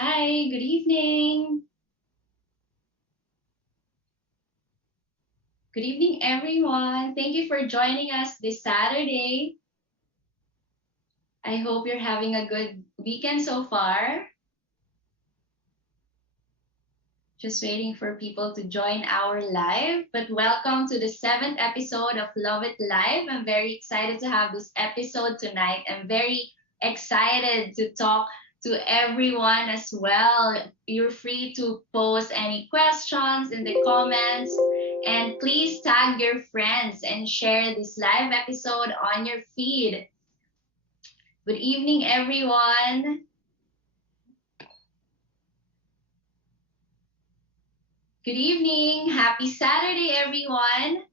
Hi, good evening. Good evening, everyone. Thank you for joining us this Saturday. I hope you're having a good weekend so far. Just waiting for people to join our live. But welcome to the 7th episode of Love It Live. I'm very excited to have this episode tonight. I'm very excited to talk to everyone as well. You're free to post any questions in the comments. And please tag your friends and share this live episode on your feed. Good evening, everyone. Good evening. Happy Saturday, everyone.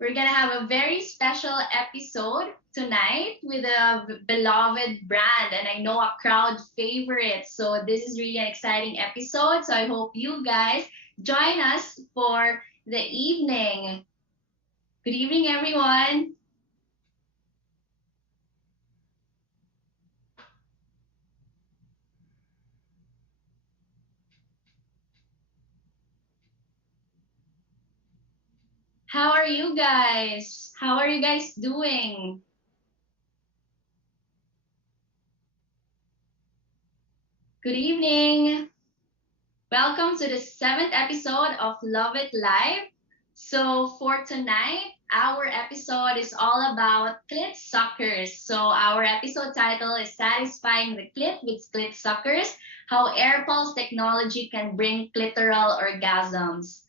We're going to have a very special episode tonight with a beloved brand and I know a crowd favorite. So this is really an exciting episode. So I hope you guys join us for the evening. Good evening, everyone. How are you guys? How are you guys doing? Good evening. Welcome to the 7th episode of Love It Live. So for tonight, our episode is all about clit suckers. So our episode title is Satisfying the Clit with Clit Suckers, How Air Pulse Technology Can Bring Clitoral Orgasms.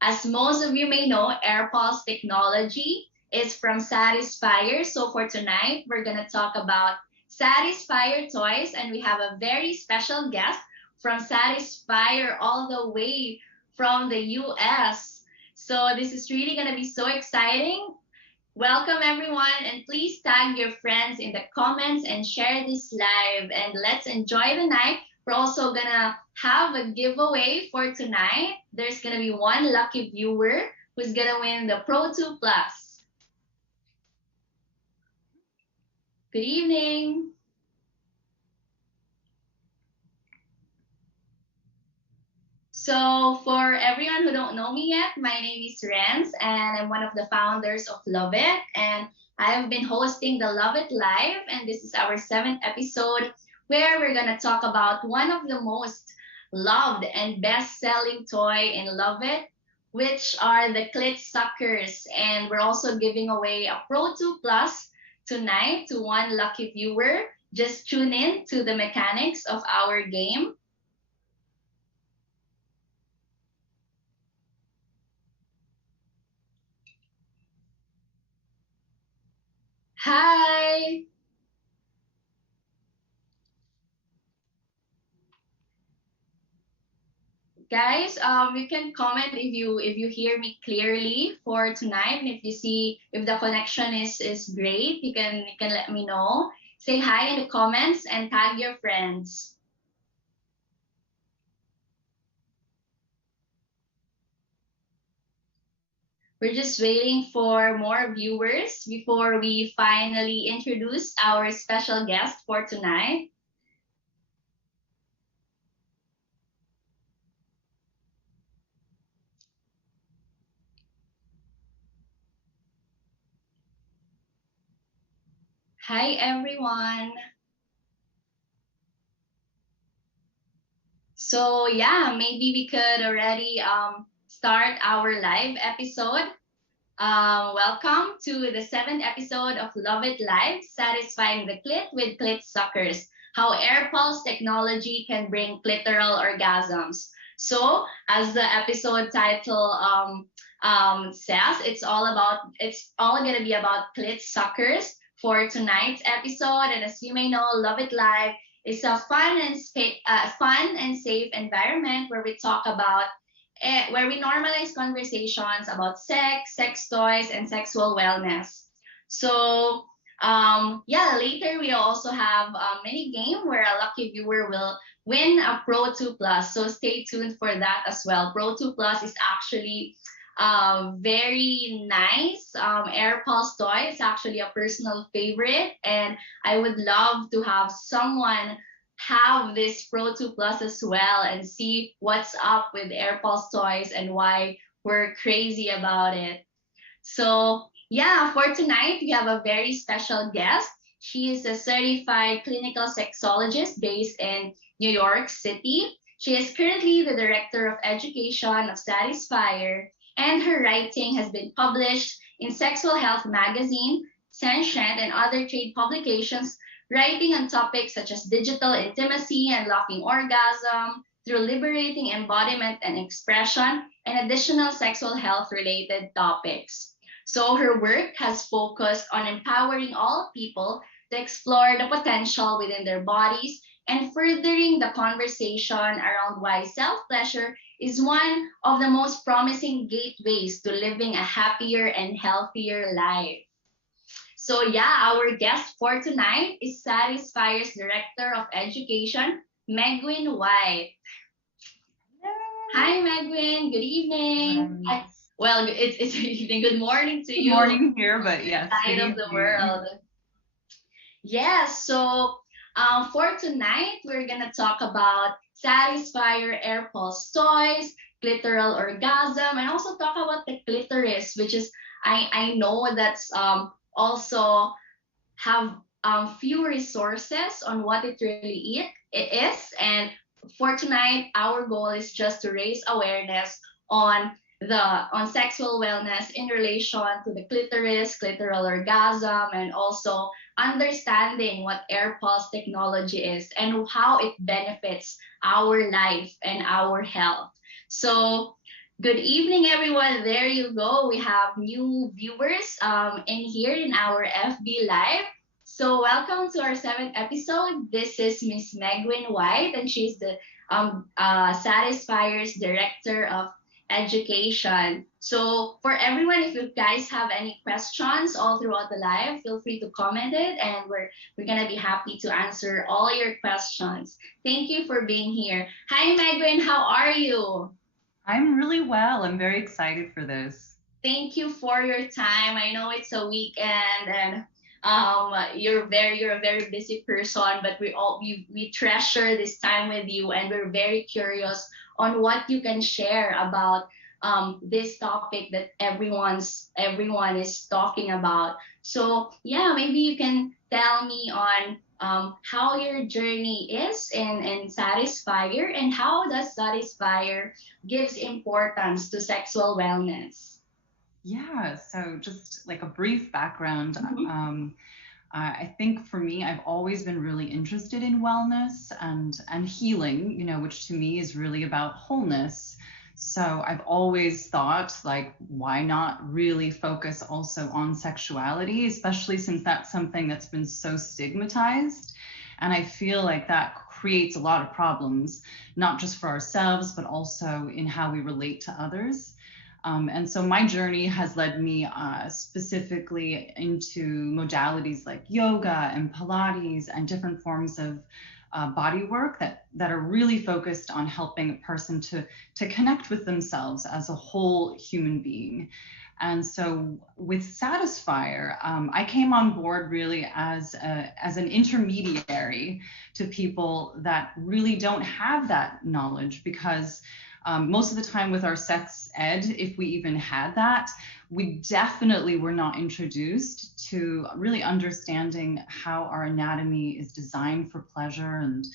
As most of you may know, Air Pulse technology is from Satisfyer. So for tonight, we're going to talk about Satisfyer toys, and we have a very special guest from Satisfyer all the way from the US. So this is really going to be so exciting. Welcome everyone, and please tag your friends in the comments and share this live, and let's enjoy the night. We're also gonna have a giveaway for tonight. There's gonna be one lucky viewer who's gonna win the Pro 2 Plus. Good evening. So for everyone who don't know me yet, my name is Renz and I'm one of the founders of Lauvette, and I have been hosting the Love It Live, and this is our 7th episode where we're going to talk about one of the most loved and best-selling toy in Lauvette, which are the Clit Suckers, and we're also giving away a Pro 2 Plus tonight to one lucky viewer. Just tune in to the mechanics of our game. Hi. Guys, you can comment if you hear me clearly for tonight, and if you see if the connection is great, you can let me know. Say hi in the comments and tag your friends. We're just waiting for more viewers before we finally introduce our special guest for tonight. Hi everyone. So yeah, maybe we could already start our live episode. Welcome to the 7th episode of Love It Live, Satisfying the Clit with Clit Suckers, How Air Pulse Technology Can Bring Clitoral Orgasms. So, as the episode title says, it's all gonna be about clit suckers for tonight's episode. And as you may know, Love It Live is a fun and safe environment where we talk about where we normalize conversations about sex, sex toys, and sexual wellness. So, yeah, later we also have a mini game where a lucky viewer will win a Pro 2 Plus. So stay tuned for that as well. Pro 2 Plus is actually very nice air pulse toy. It's actually a personal favorite, and I would love to have someone have this Pro 2 Plus as well and see what's up with AirPulse toys and why we're crazy about it. So, yeah, for tonight, we have a very special guest. She is a certified clinical sexologist based in New York City. She is currently the director of education of Satisfyer, and her writing has been published in Sexual Health Magazine, Sentient, and other trade publications, writing on topics such as digital intimacy and unlocking orgasm through liberating embodiment and expression, and additional sexual health related topics. So her work has focused on empowering all people to explore the potential within their bodies and furthering the conversation around why self pleasure is one of the most promising gateways to living a happier and healthier life. So, yeah, our guest for tonight is Satisfyer's Director of Education, Megwyn White. Hi, Megwyn. Good evening. Well, it's evening. Good morning to you. Good morning here, but yes, Side of the world. Yes. So, for tonight, we're gonna talk about Satisfyer Air Pulse toys, clitoral orgasm, and also talk about the clitoris, which is I know that's also have few resources on what it is. And for tonight, our goal is just to raise awareness on on sexual wellness in relation to the clitoris, clitoral orgasm, and also understanding what air pulse technology is and how it benefits our life and our health. So, good evening, everyone. There you go. We have new viewers in here in our FB Live. So, welcome to our seventh episode. This is Miss Megwyn White, and she's the Satisfyer's Director of Education. So, for everyone, if you guys have any questions all throughout the live, feel free to comment it, and we're gonna be happy to answer all your questions. Thank you for being here. Hi, Megwyn. How are you? I'm really well. I'm very excited for this. Thank you for your time. I know it's a weekend and you're a very busy person, but we treasure this time with you, and we're very curious on what you can share about this topic that everyone is talking about. So yeah, maybe you can tell me on how your journey is in Satisfyer, and how does Satisfyer gives importance to sexual wellness. Yeah, so just like a brief background. I think for me, I've always been really interested in wellness and healing, which to me is really about wholeness. So I've always thought, like, why not really focus also on sexuality, especially since that's something that's been so stigmatized. And I feel like that creates a lot of problems, not just for ourselves, but also in how we relate to others. And so my journey has led me specifically into modalities like yoga and Pilates and different forms of body work that are really focused on helping a person to connect with themselves as a whole human being. And so with Satisfyer, I came on board really as an intermediary to people that really don't have that knowledge, because most of the time with our sex ed, if we even had that, we definitely were not introduced to really understanding how our anatomy is designed for pleasure, and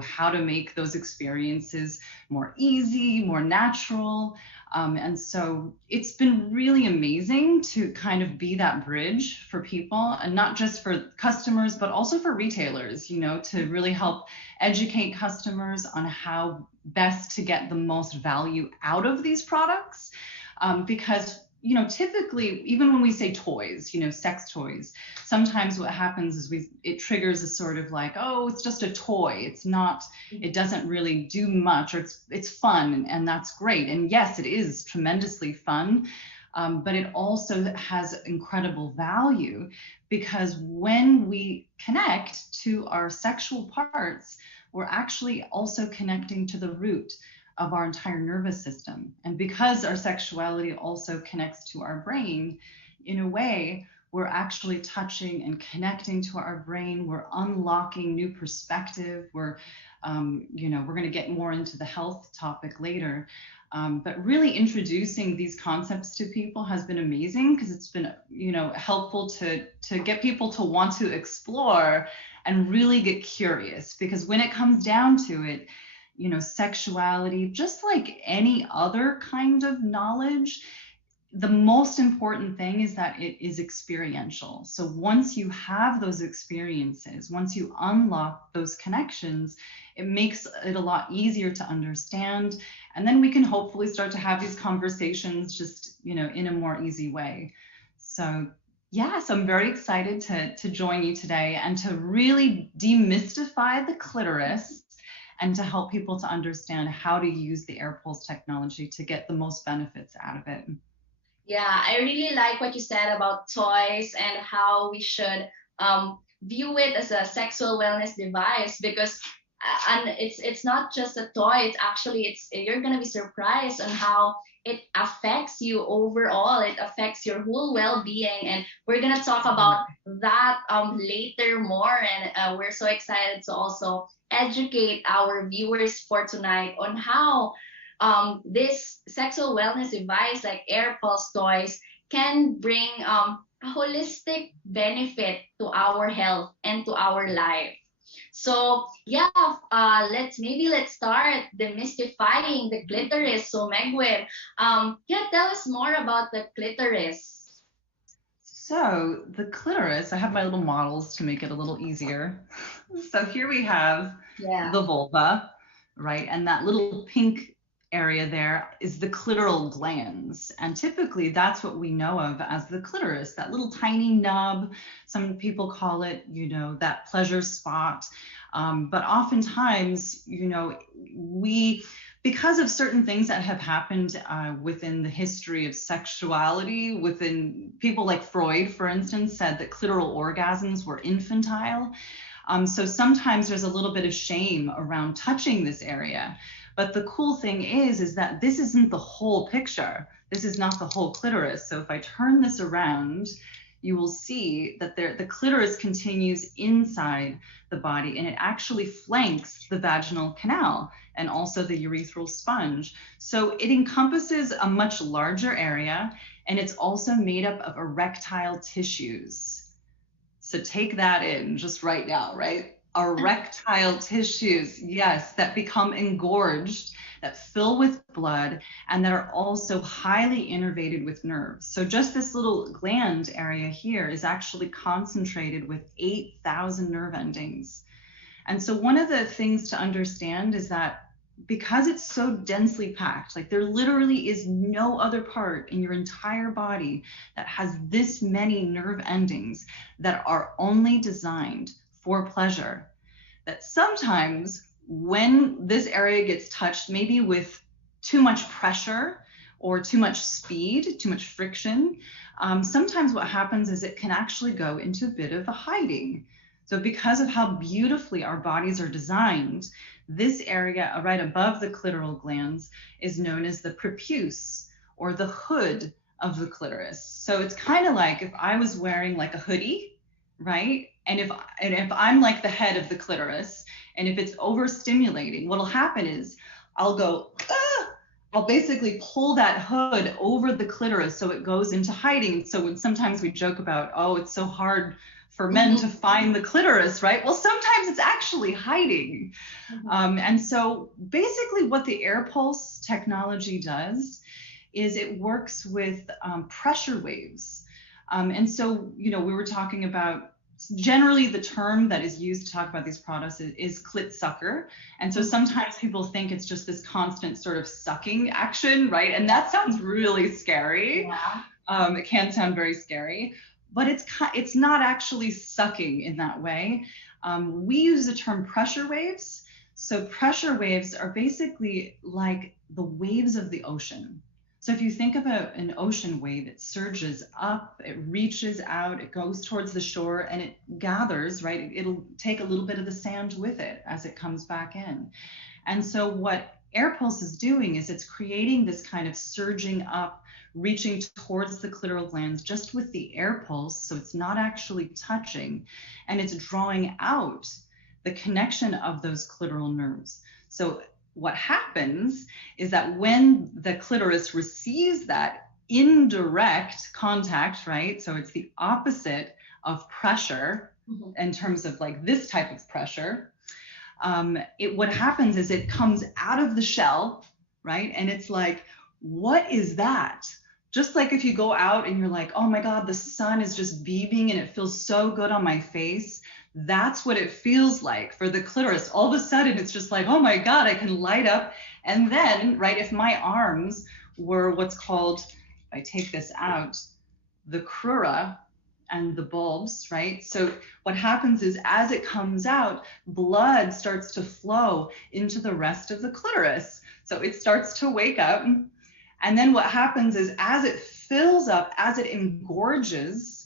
how to make those experiences more easy, more natural. And so it's been really amazing to kind of be that bridge for people, and not just for customers, but also for retailers, to really help educate customers on how best to get the most value out of these products. Because typically, even when we say toys, sex toys, sometimes what happens is it triggers a sort of like, oh, it's just a toy. It doesn't really do much, or it's fun, and that's great. And yes, it is tremendously fun, but it also has incredible value, because when we connect to our sexual parts, we're actually also connecting to the root of our entire nervous system. And because our sexuality also connects to our brain, in a way, we're actually touching and connecting to our brain. We're unlocking new perspective. We're going to get more into the health topic later. But really introducing these concepts to people has been amazing, because it's been, helpful to get people to want to explore and really get curious. Because when it comes down to it, sexuality, just like any other kind of knowledge, the most important thing is that it is experiential. So once you have those experiences, once you unlock those connections, it makes it a lot easier to understand. And then we can hopefully start to have these conversations just, in a more easy way. So yeah, so I'm very excited to join you today and to really demystify the clitoris and to help people to understand how to use the air pulse technology to get the most benefits out of it. Yeah, I really like what you said about toys and how we should view it as a sexual wellness device, because and it's not just a toy. It's actually, it's you're gonna be surprised on how it affects you overall. It affects your whole well-being, and we're gonna talk about that later more. And we're so excited to also educate our viewers for tonight on how this sexual wellness device like air pulse toys can bring a holistic benefit to our health and to our life. So yeah, let's start demystifying the clitoris. So Megwyn, yeah, tell us more about the clitoris. So the clitoris, I have my little models to make it a little easier. So here we have Yeah. the vulva, right? And that little pink area there is the clitoral glands. And typically that's what we know of as the clitoris, that little tiny nub. Some people call it, that pleasure spot. But oftentimes, because of certain things that have happened within the history of sexuality, within people like Freud, for instance, said that clitoral orgasms were infantile. So sometimes there's a little bit of shame around touching this area. But the cool thing is that this isn't the whole picture. This is not the whole clitoris. So if I turn this around, you will see that the clitoris continues inside the body, and it actually flanks the vaginal canal and also the urethral sponge. So it encompasses a much larger area, and it's also made up of erectile tissues. So take that in just right now, right? Erectile tissues, yes, that become engorged, that fill with blood, and that are also highly innervated with nerves. So just this little gland area here is actually concentrated with 8,000 nerve endings. And so one of the things to understand is that because it's so densely packed, like there literally is no other part in your entire body that has this many nerve endings that are only designed for pleasure, that sometimes when this area gets touched, maybe with too much pressure or too much speed, too much friction, sometimes what happens is it can actually go into a bit of a hiding. So because of how beautifully our bodies are designed, this area right above the clitoral glands is known as the prepuce, or the hood of the clitoris. So it's kind of like if I was wearing like a hoodie, right? And if I'm like the head of the clitoris, and if it's overstimulating, what'll happen is I'll go, ah! I'll basically pull that hood over the clitoris so it goes into hiding. So when sometimes we joke about, oh, it's so hard for men to find the clitoris, right? Well, sometimes it's actually hiding. And so basically what the air pulse technology does is it works with pressure waves. And so, we were talking about, generally the term that is used to talk about these products is clit sucker. And so sometimes people think it's just this constant sort of sucking action, right? And that sounds really scary. Yeah. It can sound very scary, but it's not actually sucking in that way. We use the term pressure waves. So pressure waves are basically like the waves of the ocean. So if you think about an ocean wave, it surges up, it reaches out, it goes towards the shore, and it gathers, right? It'll take a little bit of the sand with it as it comes back in. And so what air pulse is doing is it's creating this kind of surging up, reaching towards the clitoral glands just with the air pulse. So it's not actually touching, and it's drawing out the connection of those clitoral nerves. So what happens is that when the clitoris receives that indirect contact, right? So it's the opposite of pressure in terms of like this type of pressure. What happens is it comes out of the shell, right? And it's like, what is that? Just like if you go out and you're like, oh my God, the sun is just beaming and it feels so good on my face. That's what it feels like for the clitoris. All of a sudden, it's just like, oh my God, I can light up. And then, right, if my arms were what's called, if I take this out, the crura and the bulbs, right? So what happens is as it comes out, blood starts to flow into the rest of the clitoris. So it starts to wake up. And then what happens is as it fills up, as it engorges,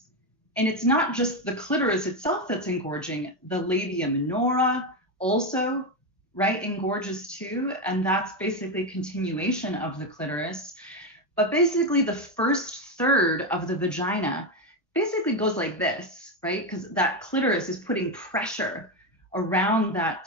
and it's not just the clitoris itself that's engorging, the labia minora also, right, engorges too. And that's basically continuation of the clitoris. But basically the first third of the vagina basically goes like this, right? Because that clitoris is putting pressure around that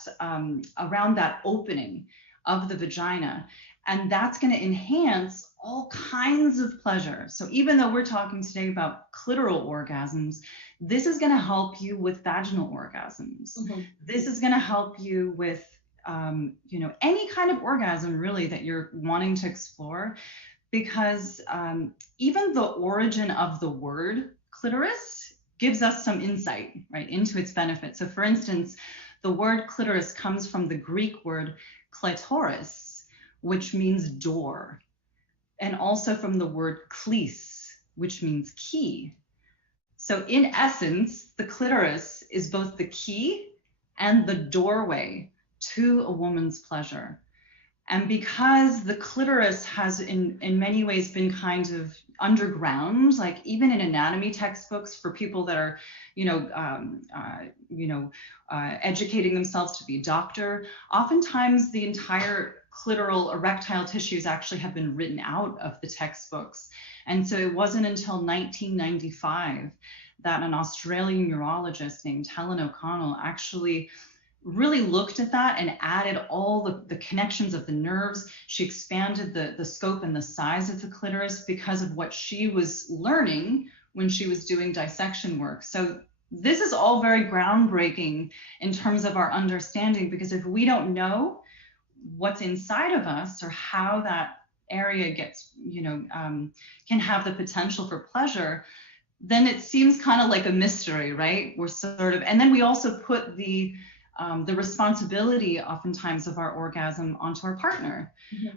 opening of the vagina. And that's going to enhance all kinds of pleasure. So even though we're talking today about clitoral orgasms, this is going to help you with vaginal orgasms. This is going to help you with, any kind of orgasm really that you're wanting to explore, because even the origin of the word clitoris gives us some insight, right, into its benefits. So for instance, the word clitoris comes from the Greek word klitoris, which means door, and also from the word klis, which means key. So in essence, the clitoris is both the key and the doorway to a woman's pleasure. And because the clitoris has in many ways been kind of underground, like even in anatomy textbooks for people that are, educating themselves to be a doctor, oftentimes the entire clitoral erectile tissues actually have been written out of the textbooks. And so it wasn't until 1995 that an Australian urologist named Helen O'Connell actually really looked at that and added all the connections of the nerves. She expanded the scope and the size of the clitoris because of what she was learning when she was doing dissection work. So this is all very groundbreaking in terms of our understanding, because if we don't know what's inside of us or how that area gets, can have the potential for pleasure, then it seems kind of like a mystery, right? We're sort of, and then we also put the responsibility oftentimes of our orgasm onto our partner.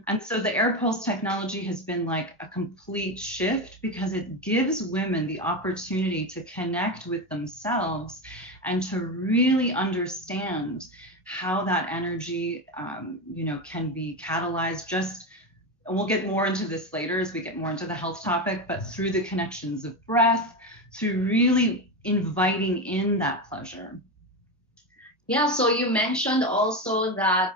And so the air pulse technology has been like a complete shift, because it gives women the opportunity to connect with themselves and to really understand how that energy, can be catalyzed just, and we'll get more into this later as we get more into the health topic, but through the connections of breath, through really inviting in that pleasure. Yeah, so you mentioned also that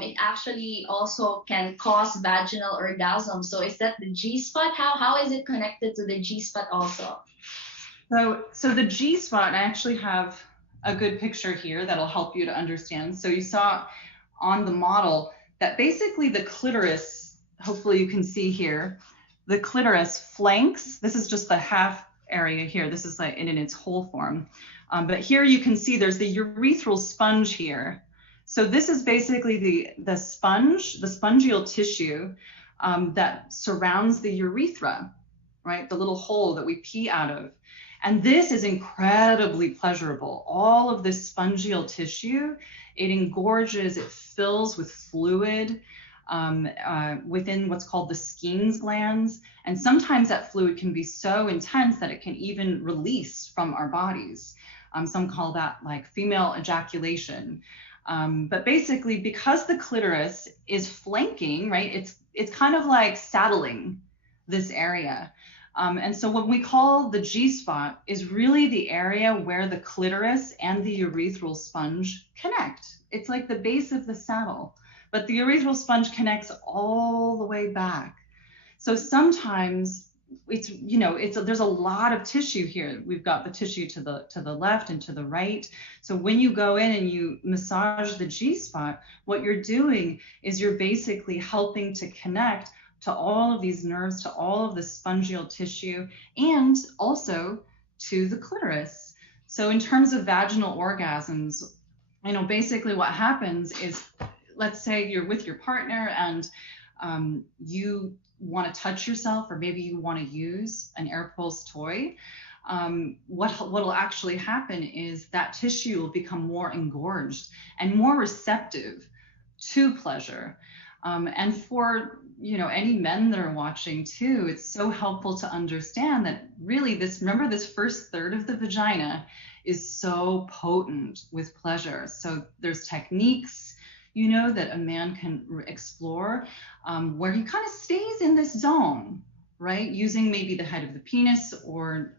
it actually also can cause vaginal orgasm. So is that the GSpot? How is it connected to the GSpot also? So the GSpot, I actually have a good picture here that'll help you to understand. So you saw on the model that basically the clitoris, hopefully you can see here, the clitoris flanks. This is just the half area here. This is like in its whole form. But here you can see there's the urethral sponge here. So this is basically the sponge, the spongial tissue that surrounds the urethra, right? The little hole that we pee out of. And this is incredibly pleasurable. All of this spongial tissue, it engorges, it fills with fluid within what's called the Skene's glands. And sometimes that fluid can be so intense that it can even release from our bodies. Some call that like female ejaculation. But basically, because the clitoris is flanking, right, it's kind of like saddling this area. And so what we call the G-spot is really the area where the clitoris and the urethral sponge connect. It's like the base of the saddle, but the urethral sponge connects all the way back. So sometimes it's, there's a lot of tissue here. We've got the tissue to the left and to the right. So when you go in and you massage the G-spot, what you're doing is you're basically helping to connect to all of these nerves, to all of the spongial tissue, and also to the clitoris. So in terms of vaginal orgasms, basically what happens is, let's say you're with your partner and you want to touch yourself, or maybe you want to use an air pulse toy. What will actually happen is that tissue will become more engorged and more receptive to pleasure. And for any men that are watching too, it's so helpful to understand that really remember this first third of the vagina is so potent with pleasure. So there's techniques, that a man can explore where he kind of stays in this zone, right? Using maybe the head of the penis or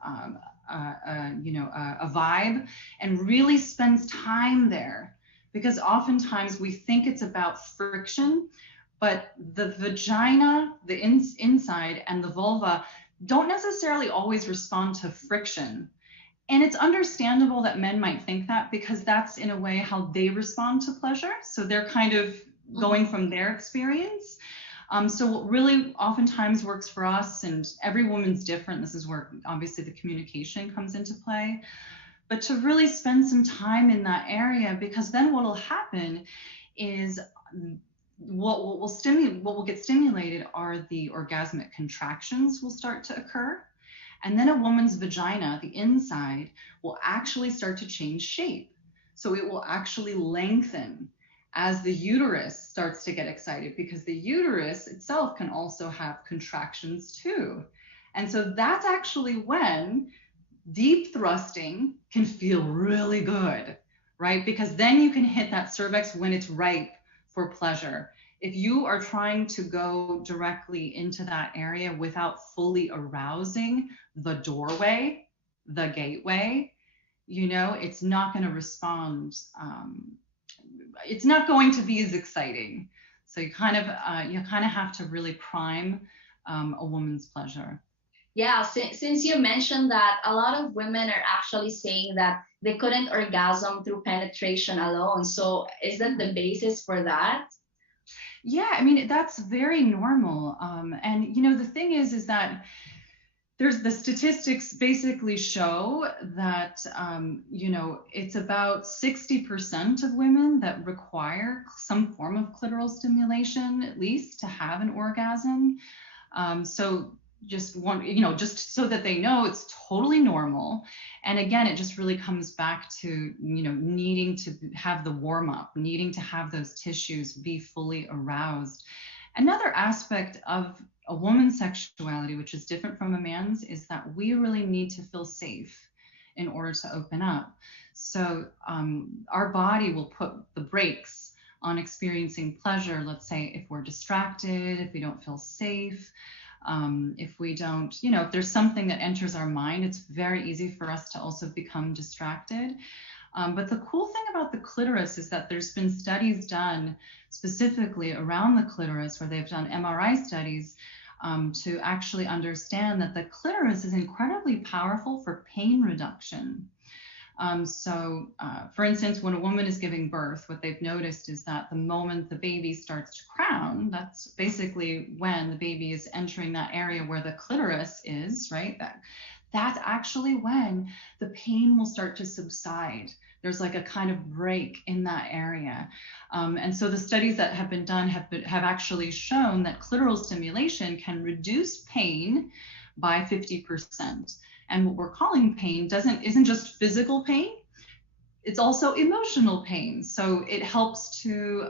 a vibe, and really spends time there. Because oftentimes we think it's about friction, but the vagina, the inside, and the vulva don't necessarily always respond to friction. And it's understandable that men might think that, because that's in a way how they respond to pleasure. So they're kind of going from their experience. So what really oftentimes works for us, and every woman's different, this is where obviously the communication comes into play, but to really spend some time in that area, because then what will happen is what will get stimulated are the orgasmic contractions will start to occur. And then a woman's vagina, the inside, will actually start to change shape. So it will actually lengthen as the uterus starts to get excited, because the uterus itself can also have contractions too. And so that's actually when deep thrusting can feel really good, right? Because then you can hit that cervix when it's ripe for pleasure. If you are trying to go directly into that area without fully arousing the doorway, the gateway, it's not going to respond. It's not going to be as exciting. So you kind of have to really prime a woman's pleasure. Yeah, since you mentioned that, a lot of women are actually saying that they couldn't orgasm through penetration alone. So is that the basis for that? Yeah, I mean, that's very normal. And the thing is that there's the statistics basically show that it's about 60% of women that require some form of clitoral stimulation, at least, to have an orgasm. So just so that they know it's totally normal. And again, it just really comes back to needing to have the warm up, needing to have those tissues be fully aroused. Another aspect of a woman's sexuality, which is different from a man's, is that we really need to feel safe in order to open up. So our body will put the brakes on experiencing pleasure. Let's say if we're distracted, if we don't feel safe, if we don't, if there's something that enters our mind, it's very easy for us to also become distracted. But the cool thing about the clitoris is that there's been studies done specifically around the clitoris, where they've done MRI studies to actually understand that the clitoris is incredibly powerful for pain reduction. For instance, when a woman is giving birth, what they've noticed is that the moment the baby starts to crown, that's basically when the baby is entering that area where the clitoris is, right? That's actually when the pain will start to subside. There's like a kind of break in that area. And so the studies that have been done have actually shown that clitoral stimulation can reduce pain by 50%. And what we're calling pain isn't just physical pain, it's also emotional pain. So it helps to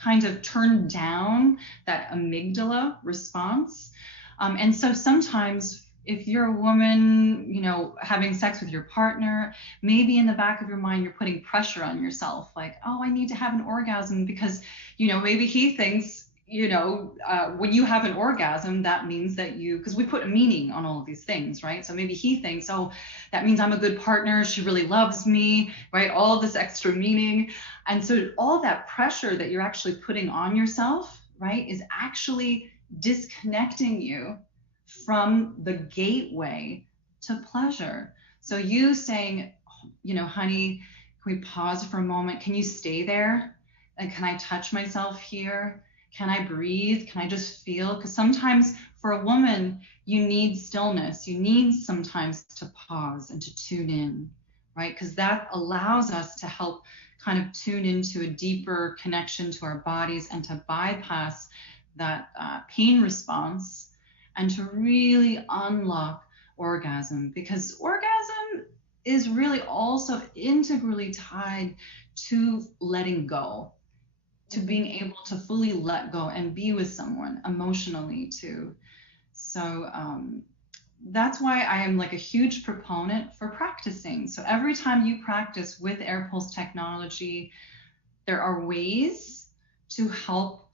kind of turn down that amygdala response. And so sometimes if you're a woman, having sex with your partner, maybe in the back of your mind, you're putting pressure on yourself, like, oh, I need to have an orgasm, because, maybe he thinks, when you have an orgasm, that means that because we put a meaning on all of these things, right? So maybe he thinks, oh, that means I'm a good partner. She really loves me, right? All of this extra meaning. And so all that pressure that you're actually putting on yourself, right, is actually disconnecting you from the gateway to pleasure. So you saying, you know, honey, can we pause for a moment? Can you stay there? And can I touch myself here? Can I breathe? Can I just feel? Because sometimes for a woman, you need stillness. You need sometimes to pause and to tune in, right? Because that allows us to help kind of tune into a deeper connection to our bodies and to bypass that pain response and to really unlock orgasm, because orgasm is really also integrally tied to letting go, to being able to fully let go and be with someone emotionally too. So that's why I am like a huge proponent for practicing. So every time you practice with air pulse technology, there are ways to help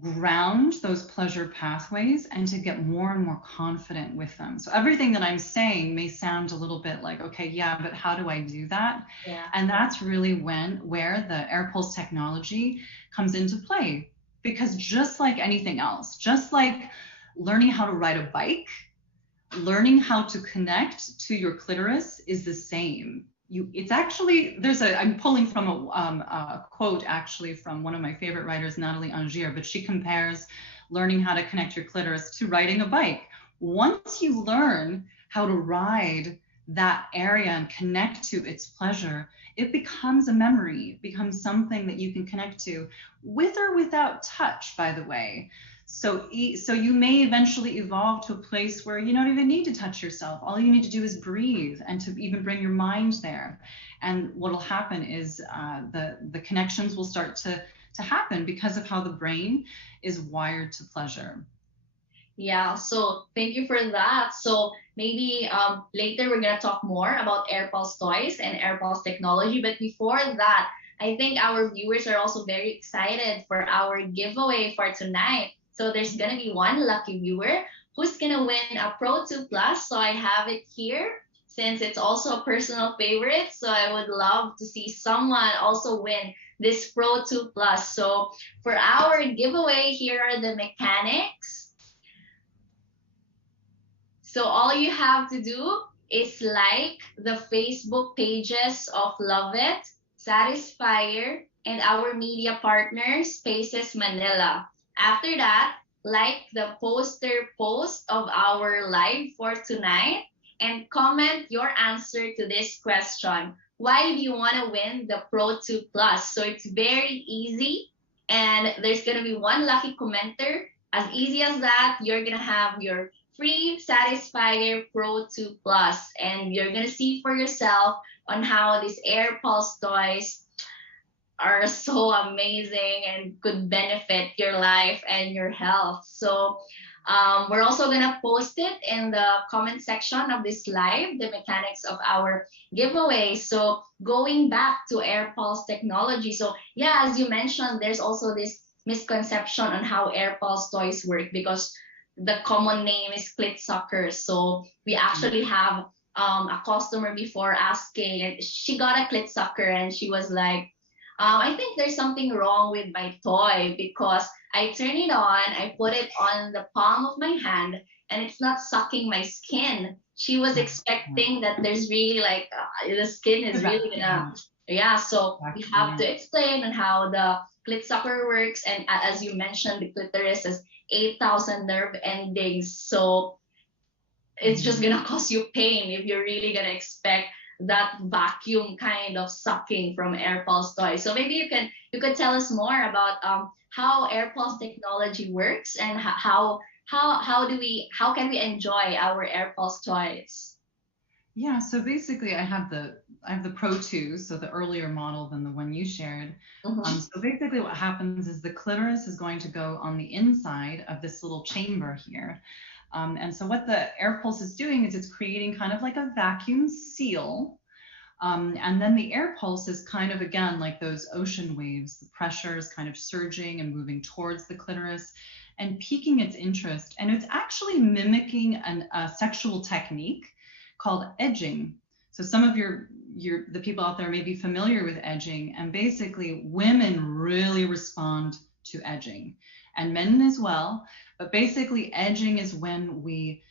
ground those pleasure pathways and to get more and more confident with them. So everything that I'm saying may sound a little bit like, okay, yeah, but how do I do that? Yeah. And that's really where the air pulse technology comes into play. Because just like anything else, just like learning how to ride a bike, learning how to connect to your clitoris is the same. It's actually, I'm pulling from a quote actually from one of my favorite writers, Natalie Angier, but she compares learning how to connect your clitoris to riding a bike. Once you learn how to ride that area and connect to its pleasure, it becomes a memory, it becomes something that you can connect to, with or without touch, by the way. So you may eventually evolve to a place where you don't even need to touch yourself. All you need to do is breathe and to even bring your mind there. And what will happen is the connections will start to happen because of how the brain is wired to pleasure. Yeah, so thank you for that. So maybe later we're gonna talk more about AirPulse toys and AirPulse technology. But before that, I think our viewers are also very excited for our giveaway for tonight. So there's gonna be one lucky viewer who's gonna win a Pro 2 Plus. So I have it here since it's also a personal favorite. So I would love to see someone also win this Pro 2 Plus. So for our giveaway, here are the mechanics. So all you have to do is like the Facebook pages of Lauvette, Satisfier, and our media partner, Spaces Manila. After that, like the poster post of our live for tonight and comment your answer to this question. Why do you want to win the Pro 2 Plus? So it's very easy, and there's going to be one lucky commenter. As easy as that, you're going to have your free Satisfier Pro 2 Plus, and you're gonna see for yourself on how these Air Pulse toys are so amazing and could benefit your life and your health. So we're also gonna post it in the comment section of this live, the mechanics of our giveaway. So going back to Air Pulse technology. So yeah, as you mentioned, there's also this misconception on how Air Pulse toys work, because the common name is clit suckers. So we actually have a customer before asking, and she got a clit sucker, and she was like, I think there's something wrong with my toy because I turn it on, I put it on the palm of my hand, and it's not sucking my skin. She was expecting that there's really like the skin is really gonna, yeah. So we have to explain on how the clit sucker works, and as you mentioned, the clitoris has 8,000 nerve endings. So it's just gonna cause you pain if you're really gonna expect that vacuum kind of sucking from Air Pulse toys. So maybe you could tell us more about how Air Pulse technology works and how can we enjoy our Air Pulse toys? Yeah, so basically I have the Pro 2, so the earlier model than the one you shared. So basically what happens is the clitoris is going to go on the inside of this little chamber here. And so what the air pulse is doing is it's creating kind of like a vacuum seal. And then the air pulse is kind of, again, like those ocean waves. The pressure is kind of surging and moving towards the clitoris and piquing its interest. And it's actually mimicking a sexual technique called edging. So some of the people out there may be familiar with edging, and basically women really respond to edging. and men as well. But basically, edging is when we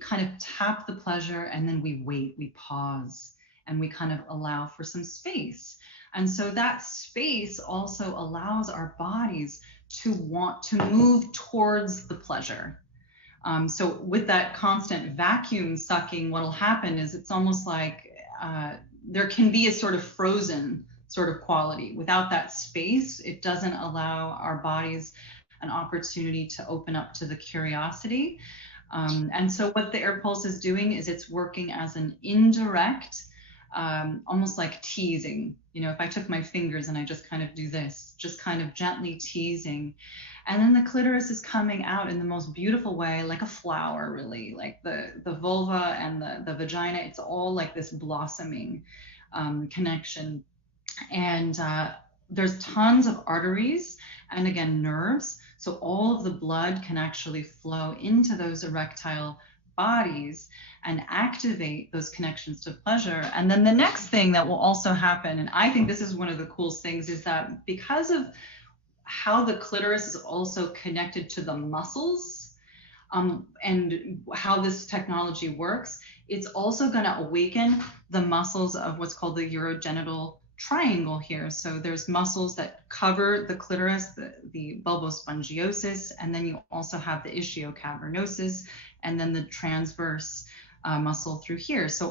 kind of tap the pleasure and then we wait, we pause, and we kind of allow for some space. And so that space also allows our bodies to want to move towards the pleasure. So with that constant vacuum sucking, what'll happen is it's almost like there can be a sort of frozen sort of quality. Without that space, it doesn't allow our bodies an opportunity to open up to the curiosity. And so what the air pulse is doing is it's working as an indirect, almost like teasing. You know, if I took my fingers and I just kind of do this, just kind of gently teasing. And then the clitoris is coming out in the most beautiful way, like a flower, really, like the vulva and the vagina. It's all like this blossoming connection. And there's tons of arteries and again, nerves. So all of the blood can actually flow into those erectile bodies and activate those connections to pleasure. And then the next thing that will also happen, and I think this is one of the coolest things, is that because of how the clitoris is also connected to the muscles, and how this technology works, it's also going to awaken the muscles of what's called the urogenital triangle here. So there's muscles that cover the clitoris, the bulbospongiosis, and then you also have the ischiocavernosus, and then the transverse muscle through here. So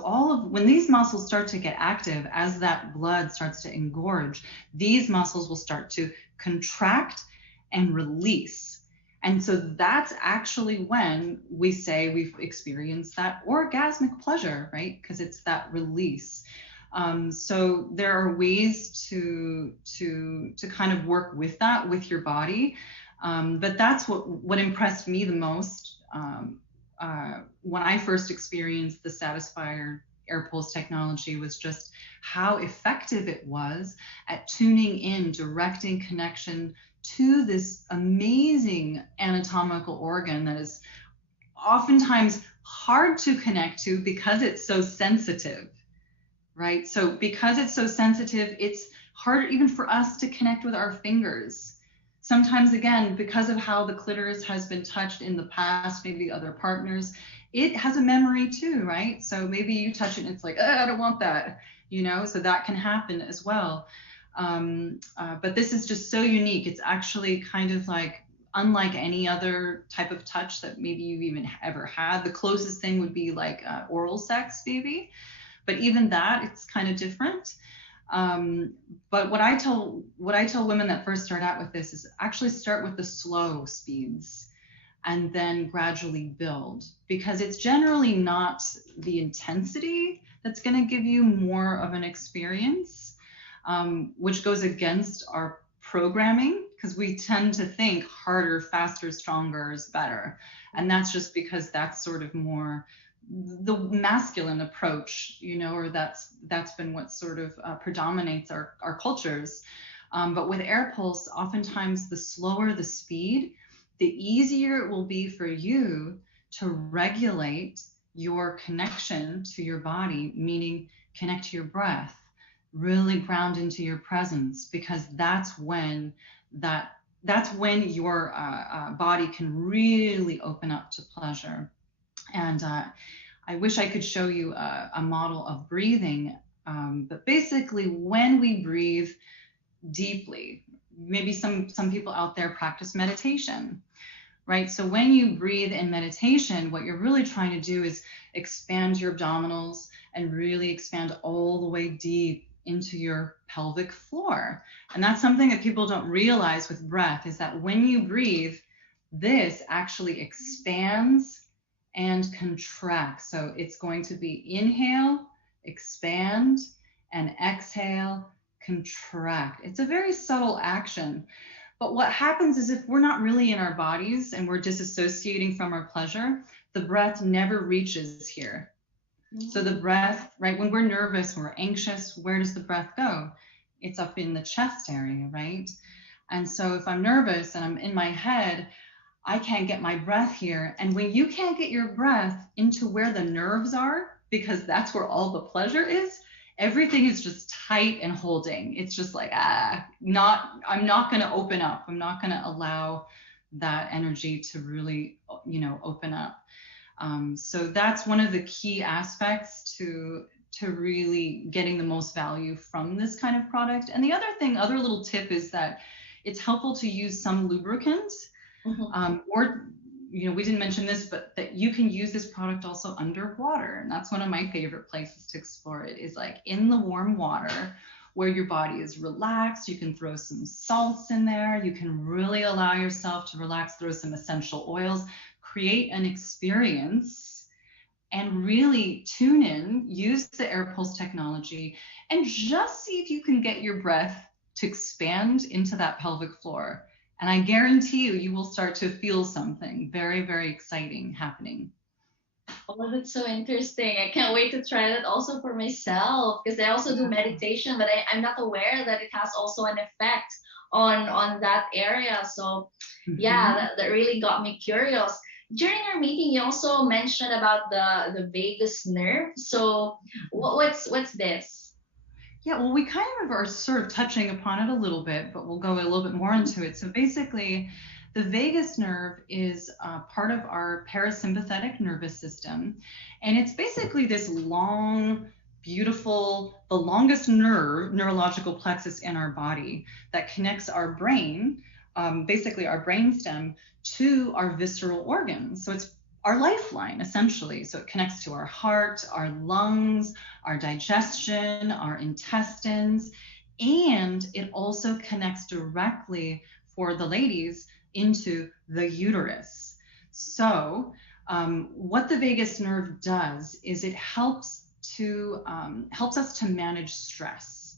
when these muscles start to get active, as that blood starts to engorge, these muscles will start to contract and release. And so that's actually when we say we've experienced that orgasmic pleasure, right? Because it's that release. So there are ways to kind of work with that with your body. But that's what impressed me the most when I first experienced the Satisfier air pulse technology, was just how effective it was at tuning in, directing connection to this amazing anatomical organ that is oftentimes hard to connect to because it's so sensitive, right? So because it's so sensitive, it's harder even for us to connect with our fingers. Sometimes, again, because of how the clitoris has been touched in the past, maybe other partners, it has a memory too, right? So maybe you touch it and it's like, oh, I don't want that, you know, so that can happen as well. But this is just so unique. It's actually kind of like unlike any other type of touch that maybe you've even ever had. The closest thing would be like oral sex, maybe. But even that, it's kind of different. But what I tell women that first start out with this is actually start with the slow speeds and then gradually build, because it's generally not the intensity that's going to give you more of an experience, which goes against our programming, because we tend to think harder, faster, stronger is better. And that's just because that's sort of more the masculine approach, you know, or that's been what sort of predominates our cultures. But with air pulse, oftentimes the slower the speed, the easier it will be for you to regulate your connection to your body, meaning connect to your breath, really ground into your presence, because that's when your body can really open up to pleasure. And I wish I could show you a model of breathing, but basically when we breathe deeply, maybe some people out there practice meditation, right? So when you breathe in meditation, what you're really trying to do is expand your abdominals and really expand all the way deep into your pelvic floor. And that's something that people don't realize with breath, is that when you breathe, this actually expands and contract. So it's going to be inhale, expand, and exhale, contract. It's a very subtle action. But what happens is if we're not really in our bodies and we're disassociating from our pleasure, the breath never reaches here. So the breath, right, when we're nervous, we're anxious, where does the breath go? It's up in the chest area, right? And so if I'm nervous and I'm in my head, I can't get my breath here. And when you can't get your breath into where the nerves are, because that's where all the pleasure is, everything is just tight and holding. It's just like, I'm not going to open up. I'm not going to allow that energy to really, open up. So that's one of the key aspects to really getting the most value from this kind of product. And the other little tip is that it's helpful to use some lubricant, or we didn't mention this, but that you can use this product also underwater. And that's one of my favorite places to explore it, is like in the warm water where your body is relaxed. You can throw some salts in there. You can really allow yourself to relax, throw some essential oils, create an experience, and really tune in, use the air pulse technology, and just see if you can get your breath to expand into that pelvic floor. And I guarantee you, you will start to feel something very, very exciting happening. Oh, that's so interesting. I can't wait to try that also for myself, because I also do meditation, but I'm not aware that it has also an effect on that area. So yeah, that really got me curious. During our meeting, you also mentioned about the vagus nerve. So what's this? Yeah, well, we kind of are sort of touching upon it a little bit, but we'll go a little bit more into it. So basically, the vagus nerve is part of our parasympathetic nervous system. And it's basically this long, beautiful, the longest neurological plexus in our body that connects our brain, basically our brainstem, to our visceral organs. So it's our lifeline, essentially. So it connects to our heart, our lungs, our digestion, our intestines, and it also connects directly for the ladies into the uterus. So, what the vagus nerve does is it helps us to manage stress.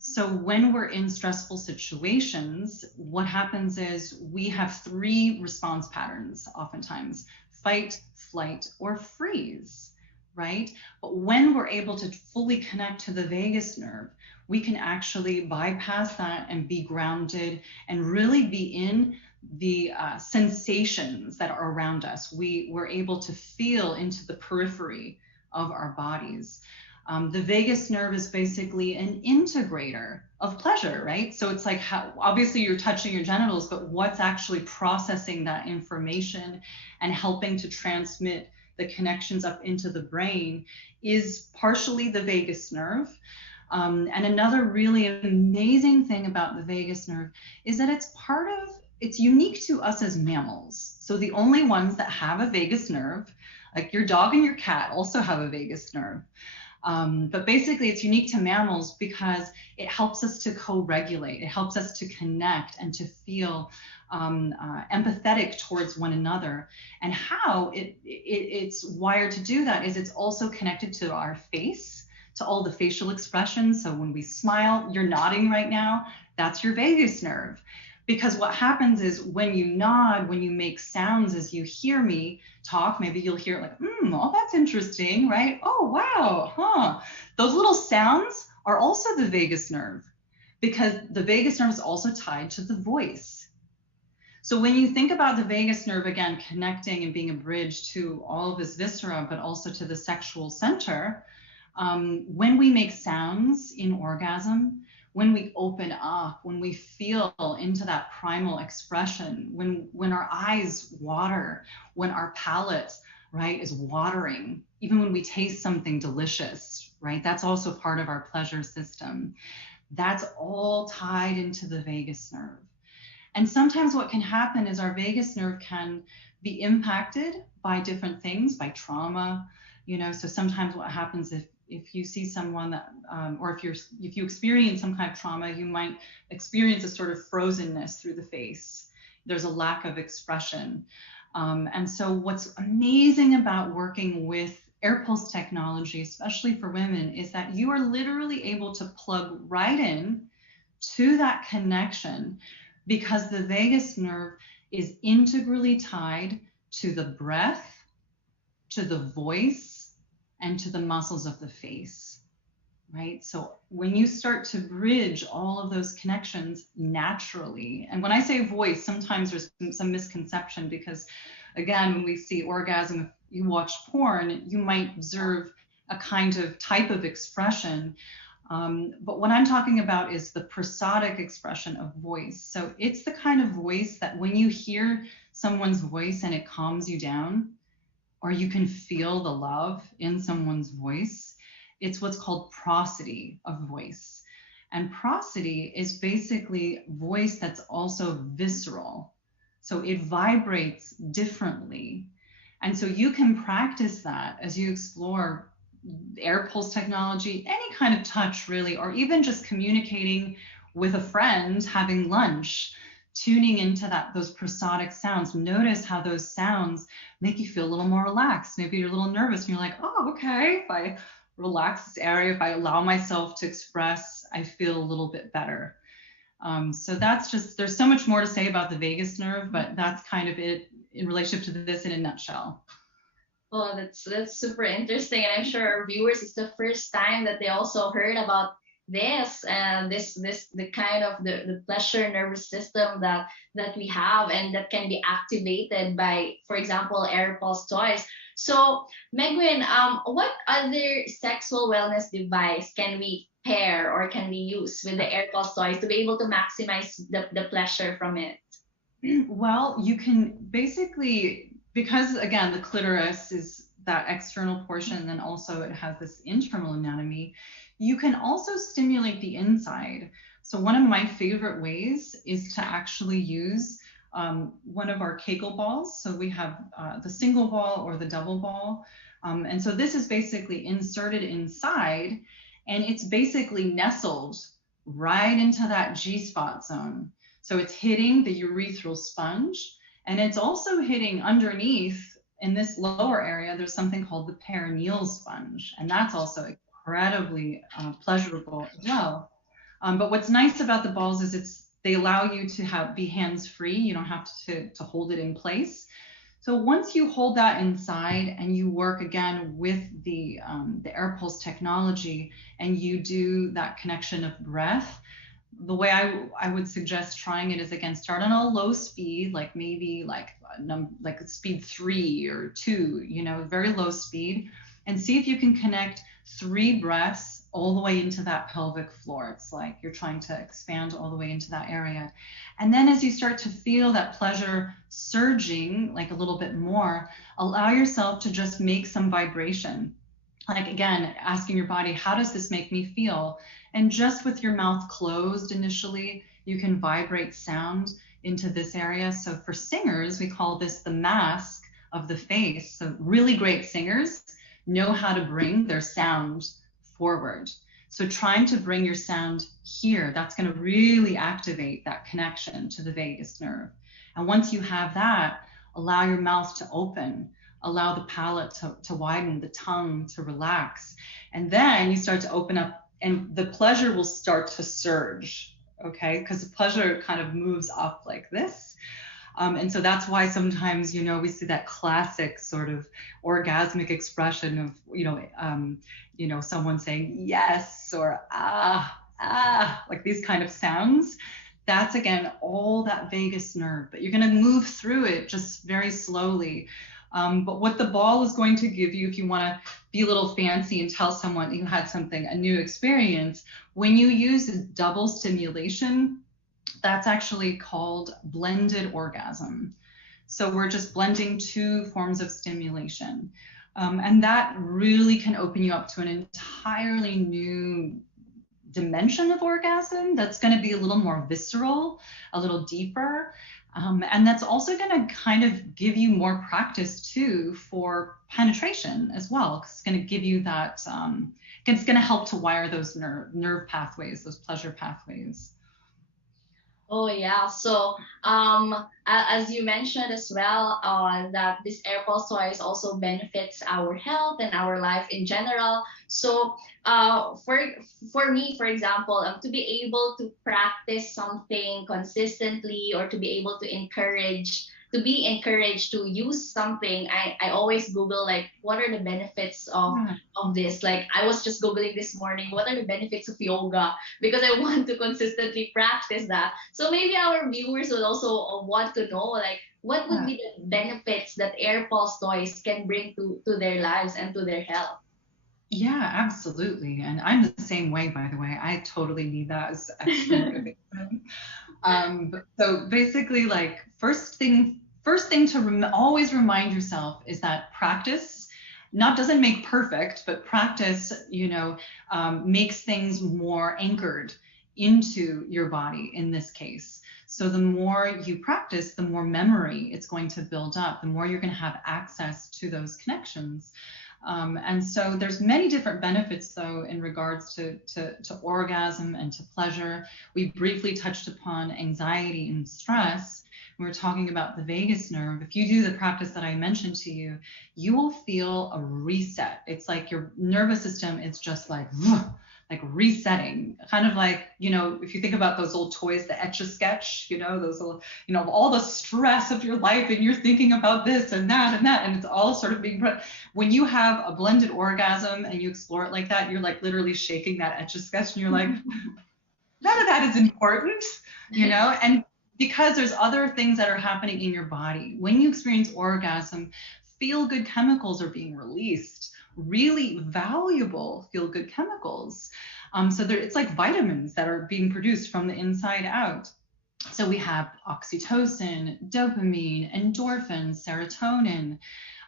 So when we're in stressful situations, what happens is we have three response patterns oftentimes: fight, flight, or freeze, right? But when we're able to fully connect to the vagus nerve, we can actually bypass that and be grounded and really be in the sensations that are around us. We're able to feel into the periphery of our bodies. The vagus nerve is basically an integrator of pleasure, right? So it's like, how, obviously you're touching your genitals, but what's actually processing that information and helping to transmit the connections up into the brain is partially the vagus nerve. And another really amazing thing about the vagus nerve is that it's unique to us as mammals. So the only ones that have a vagus nerve, like your dog and your cat, also have a vagus nerve. But basically, it's unique to mammals because it helps us to co-regulate. It helps us to connect and to feel empathetic towards one another. And how it's wired to do that is it's also connected to our face, to all the facial expressions. So when we smile, you're nodding right now, that's your vagus nerve. Because what happens is when you nod, when you make sounds as you hear me talk, maybe you'll hear it like, oh, that's interesting, right? Oh, wow, huh. Those little sounds are also the vagus nerve, because the vagus nerve is also tied to the voice. So when you think about the vagus nerve, again, connecting and being a bridge to all of this viscera, but also to the sexual center, when we make sounds in orgasm, when we open up, when we feel into that primal expression, when our eyes water, when our palate, right, is watering, even when we taste something delicious, right, that's also part of our pleasure system. That's all tied into the vagus nerve. And sometimes what can happen is our vagus nerve can be impacted by different things, by trauma. So sometimes what happens if you see someone that, or if you experience some kind of trauma, you might experience a sort of frozenness through the face. There's a lack of expression. And so what's amazing about working with air pulse technology, especially for women, is that you are literally able to plug right in to that connection, because the vagus nerve is integrally tied to the breath, to the voice, and to the muscles of the face, right? So when you start to bridge all of those connections naturally, and when I say voice, sometimes there's some misconception, because again, when we see orgasm, if you watch porn, you might observe a kind of type of expression. But what I'm talking about is the prosodic expression of voice. So it's the kind of voice that when you hear someone's voice and it calms you down, or you can feel the love in someone's voice, it's what's called prosody of voice. And prosody is basically voice that's also visceral. So it vibrates differently. And so you can practice that as you explore air pulse technology, any kind of touch really, or even just communicating with a friend, having lunch, tuning into those prosodic sounds. Notice how those sounds make you feel a little more relaxed. Maybe you're a little nervous and you're like, oh, okay, if I relax this area, if I allow myself to express, I feel a little bit better. So that's just, there's so much more to say about the vagus nerve, but that's kind of it in relationship to this in a nutshell. Oh, that's super interesting, and I'm sure our viewers, it's the first time that they also heard about this, and this the kind of the pleasure nervous system that we have, and that can be activated by, for example, air pulse toys. So, Megwin, what other sexual wellness device can we pair or can we use with the air pulse toys to be able to maximize the pleasure from it? Well, you can basically, because again, the clitoris is that external portion, and then also it has this internal anatomy, you can also stimulate the inside. So, one of my favorite ways is to actually use one of our Kegel balls. So, we have the single ball or the double ball. And so, this is basically inserted inside, and it's basically nestled right into that G-spot zone. So it's hitting the urethral sponge, and it's also hitting underneath in this lower area. There's something called the perineal sponge, and that's also incredibly pleasurable as well. But what's nice about the balls is they allow you to be hands free. You don't have to hold it in place. So once you hold that inside and you work again with the air pulse technology, and you do that connection of breath, the way I would suggest trying it is, again, start on a low speed, like maybe like speed 3 or 2, very low speed, and see if you can connect 3 breaths all the way into that pelvic floor. It's like you're trying to expand all the way into that area. And then as you start to feel that pleasure surging like a little bit more, allow yourself to just make some vibration. Like, again, asking your body, how does this make me feel? And just with your mouth closed initially, you can vibrate sound into this area. So for singers, we call this the mask of the face. So really great singers know how to bring their sound forward. So trying to bring your sound here, that's going to really activate that connection to the vagus nerve. And once you have that, allow your mouth to open, allow the palate to widen, the tongue to relax. And then you start to open up, and the pleasure will start to surge, okay? Because the pleasure kind of moves up like this. And so that's why sometimes, we see that classic sort of orgasmic expression of, someone saying yes or like these kind of sounds. That's, again, all that vagus nerve, but you're going to move through it just very slowly. But what the ball is going to give you, if you want to be a little fancy and tell someone you had a new experience, when you use double stimulation, that's actually called blended orgasm. So we're just blending 2 forms of stimulation. And that really can open you up to an entirely new dimension of orgasm that's going to be a little more visceral, a little deeper. And that's also going to kind of give you more practice too for penetration as well, because it's going to give you that, it's going to help to wire those nerve pathways, those pleasure pathways. Oh yeah. So as you mentioned as well, that this air pulse toys also benefits our health and our life in general. So for me, for example, to be able to practice something consistently, or to be able to be encouraged to use something, I always Google, like, what are the benefits of this? Like, I was just Googling this morning, what are the benefits of yoga? Because I want to consistently practice that. So maybe our viewers would also want to know, like, what would be the benefits that air pulse toys can bring to their lives and to their health? Yeah, absolutely. And I'm the same way, by the way. I totally need that as extra motivation. So basically, like first thing to always remind yourself is that practice not doesn't make perfect, but practice, makes things more anchored into your body in this case. So the more you practice, the more memory it's going to build up, the more you're going to have access to those connections. And so there's many different benefits though in regards to orgasm and to pleasure. We briefly touched upon anxiety and stress. We were talking about the vagus nerve. If you do the practice that I mentioned to you, you will feel a reset. It's like your nervous system is just like resetting, kind of like, if you think about those old toys, the Etch a Sketch, those little, all the stress of your life and you're thinking about this and that and that, and it's all sort of being when you have a blended orgasm and you explore it like that, you're like literally shaking that Etch a Sketch and you're like, none of that is important, and because there's other things that are happening in your body. When you experience orgasm, feel good chemicals are being released, really valuable feel good chemicals. So it's like vitamins that are being produced from the inside out. So we have oxytocin, dopamine, endorphins, serotonin.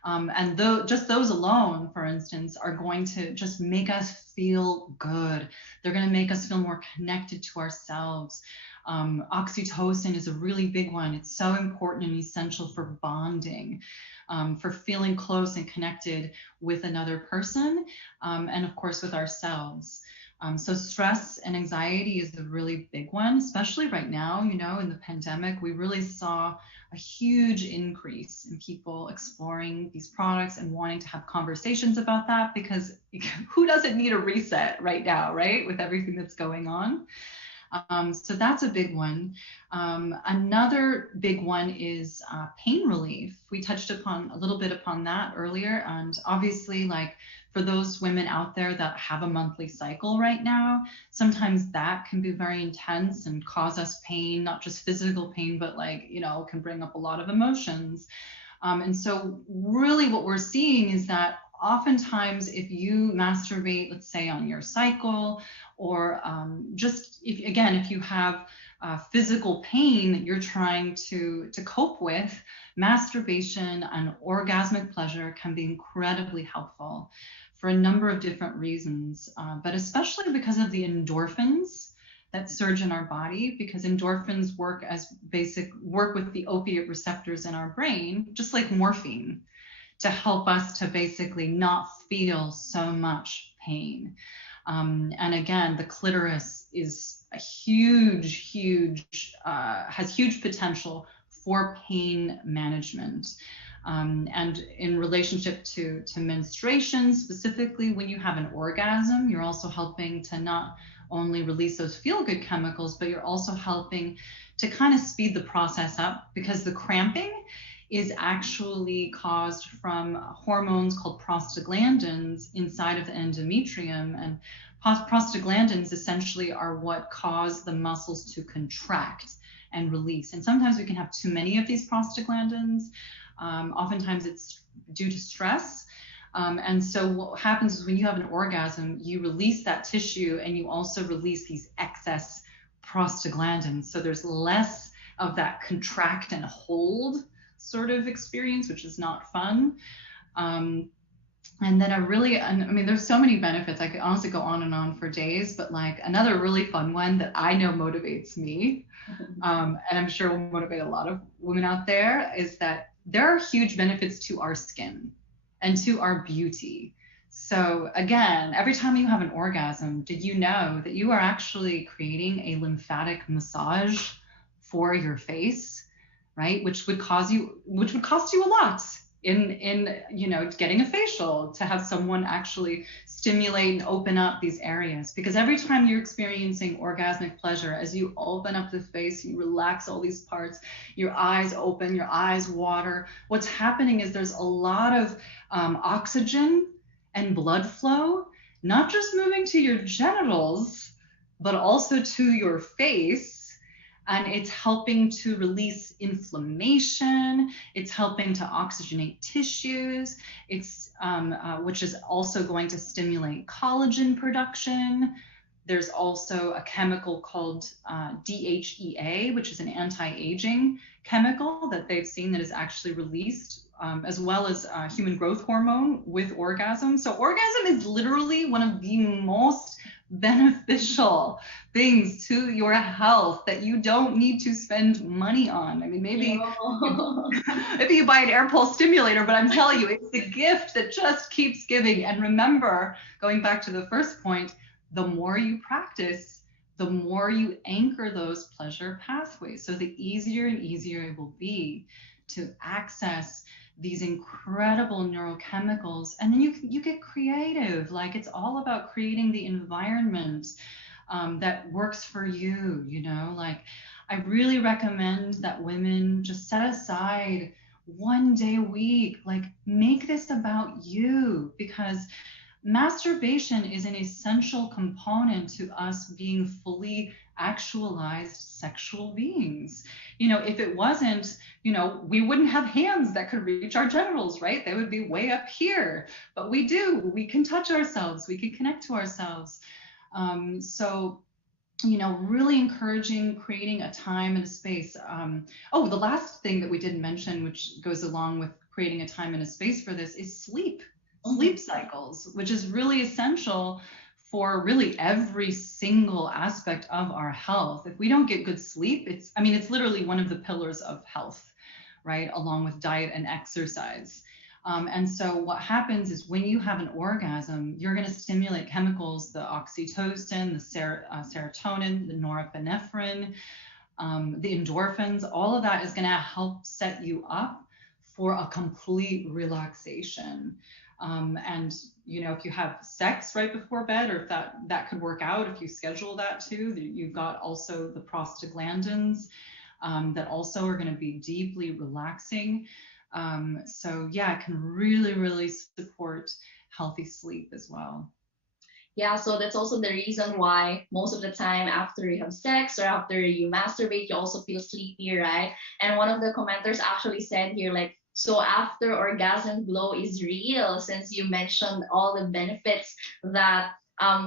And just those alone, for instance, are going to just make us feel good. They're going to make us feel more connected to ourselves. Oxytocin is a really big one. It's so important and essential for bonding, for feeling close and connected with another person, and of course with ourselves. So stress and anxiety is a really big one, especially right now, in the pandemic. We really saw a huge increase in people exploring these products and wanting to have conversations about that, because who doesn't need a reset right now, right? With everything that's going on. So that's a big one. Another big one is pain relief. We touched upon a little bit upon that earlier. And obviously, like for those women out there that have a monthly cycle right now, sometimes that can be very intense and cause us pain, not just physical pain, but can bring up a lot of emotions. And so really what we're seeing is that oftentimes if you masturbate, let's say on your cycle, or just if you have physical pain that you're trying to cope with, masturbation and orgasmic pleasure can be incredibly helpful for a number of different reasons, but especially because of the endorphins that surge in our body, because endorphins work with the opiate receptors in our brain, just like morphine, to help us to basically not feel so much pain. And again, the clitoris is a has huge potential for pain management. And in relationship to menstruation, specifically when you have an orgasm, you're also helping to not only release those feel-good chemicals, but you're also helping to kind of speed the process up, because the cramping is actually caused from hormones called prostaglandins inside of the endometrium. And prostaglandins essentially are what cause the muscles to contract and release. And sometimes we can have too many of these prostaglandins. Oftentimes it's due to stress. And so what happens is when you have an orgasm, you release that tissue and you also release these excess prostaglandins. So there's less of that contract and hold sort of experience, which is not fun. And then there's so many benefits. I could honestly go on and on for days, but like another really fun one that I know motivates me, and I'm sure will motivate a lot of women out there, is that there are huge benefits to our skin and to our beauty. So again, every time you have an orgasm, did you know that you are actually creating a lymphatic massage for your face, right? Which would cost you a lot in getting a facial, to have someone actually stimulate and open up these areas. Because every time you're experiencing orgasmic pleasure, as you open up the face, you relax all these parts, your eyes open, your eyes water, what's happening is there's a lot of oxygen and blood flow, not just moving to your genitals, but also to your face. And it's helping to release inflammation. It's helping to oxygenate tissues. It's which is also going to stimulate collagen production. There's also a chemical called DHEA, which is an anti-aging chemical that they've seen that is actually released, as well as human growth hormone with orgasm. So orgasm is literally one of the most beneficial things to your health that you don't need to spend money on. I mean, maybe maybe you buy an air pulse stimulator, but I'm telling you, it's the gift that just keeps giving. And remember, going back to the first point, the more you practice, the more you anchor those pleasure pathways. So the easier and easier it will be to access these incredible neurochemicals. And then you get creative. Like, it's all about creating the environment that works for you, you know. Like, I really recommend that women just set aside one day a week, like make this about you, because masturbation is an essential component to us being fully actualized sexual beings. You know, if it wasn't, you know, we wouldn't have hands that could reach our genitals, right? They would be way up here. But we do. We can touch ourselves. We can connect to ourselves. So, you know, really encouraging creating a time and a space. Oh, the last thing that we didn't mention, which goes along with creating a time and a space for this, is sleep cycles, which is really essential for really every single aspect of our health. If we don't get good sleep, it's literally one of the pillars of health, right? Along with diet and exercise. And so what happens is when you have an orgasm, you're going to stimulate chemicals, the oxytocin, the serotonin, the norepinephrine, the endorphins. All of that is going to help set you up for a complete relaxation. And, you know, if you have sex right before bed, or if that could work out, if you schedule that too, you've got also the prostaglandins that also are going to be deeply relaxing. So yeah, it can really, really support healthy sleep as well. Yeah, so that's also the reason why most of the time after you have sex or after you masturbate, you also feel sleepy, right? And one of the commenters actually said here, like, so after orgasm glow is real, since you mentioned all the benefits that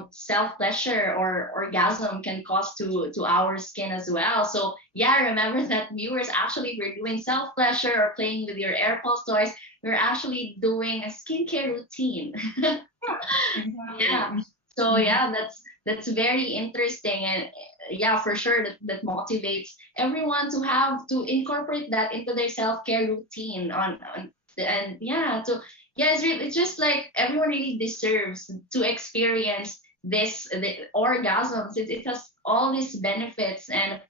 self pleasure or orgasm can cause to our skin as well. So yeah, remember that, viewers, actually, if you're doing self pleasure or playing with your air pulse toys, you're actually doing a skincare routine. Exactly. Yeah. So yeah, that's very interesting, and yeah, for sure that motivates everyone to have to incorporate that into their self-care routine and yeah, to yeah, it's just like everyone really deserves to experience the orgasms. It has all these benefits, and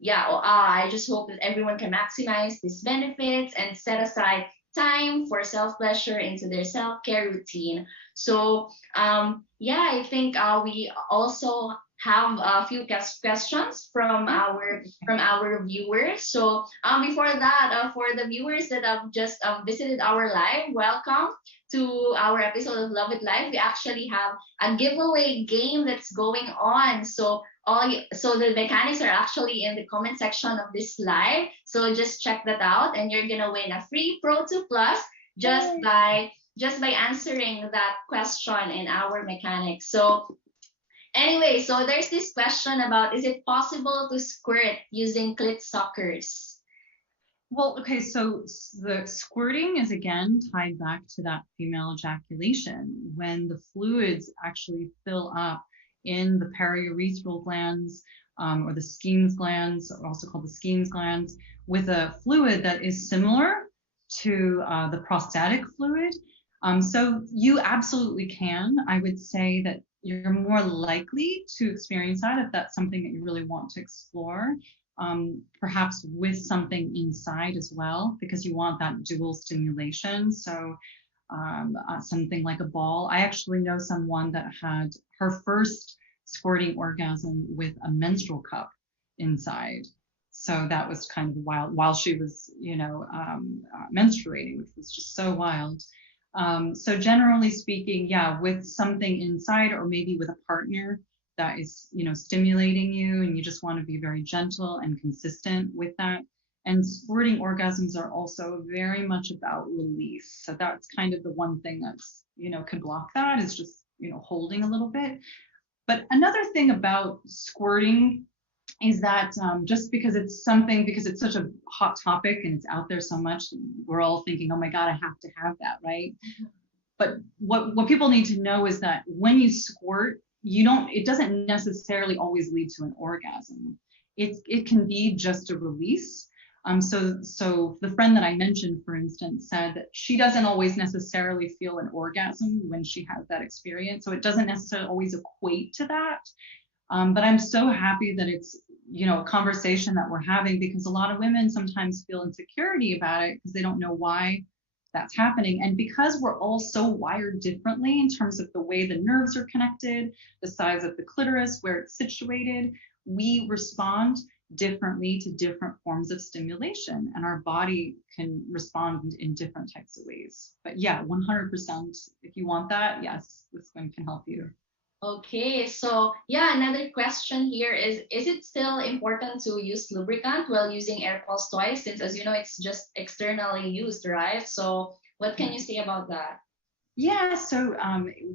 yeah, I just hope that everyone can maximize these benefits and set aside time for self pleasure into their self care routine. So, yeah, I think we also have a few questions from our viewers. So, before that, for the viewers that have just visited our live, welcome to our episode of Love It Live. We actually have a giveaway game that's going on. So so the mechanics are actually in the comment section of this live, so just check that out and you're gonna win a free Pro 2 Plus just by answering that question in our mechanics. So anyway, so there's this question about, is it possible to squirt using clit suckers? Well, okay, so the squirting is again tied back to that female ejaculation, when the fluids actually fill up in the periurethral glands, or the Skene's glands, also called the Skene's glands, with a fluid that is similar to the prostatic fluid. So you absolutely can. I would say that you're more likely to experience that if that's something that you really want to explore. Perhaps with something inside as well, because you want that dual stimulation. So something like a ball. I actually know someone that had her first squirting orgasm with a menstrual cup inside. So that was kind of wild while she was, menstruating, which was just so wild. So generally speaking, yeah, with something inside or maybe with a partner, that is, stimulating you, and you just want to be very gentle and consistent with that. And squirting orgasms are also very much about release. So that's kind of the one thing that's, could block that, is just, holding a little bit. But another thing about squirting is that just because it's such a hot topic and it's out there so much, we're all thinking, oh my God, I have to have that, right? But what people need to know is that when you squirt, it doesn't necessarily always lead to an orgasm. It can be just a release. So the friend that I mentioned, for instance, said that she doesn't always necessarily feel an orgasm when she has that experience. So it doesn't necessarily always equate to that. But I'm so happy that it's, a conversation that we're having, because a lot of women sometimes feel insecurity about it because they don't know why that's happening. And because we're all so wired differently in terms of the way the nerves are connected, the size of the clitoris, where it's situated, we respond differently to different forms of stimulation, and our body can respond in different types of ways. But yeah, 100%, if you want that, yes, this one can help you. Okay, so yeah, another question here is it still important to use lubricant while using air pulse toys? Since, as you know, it's just externally used, right? So what can you say about that? Yeah, so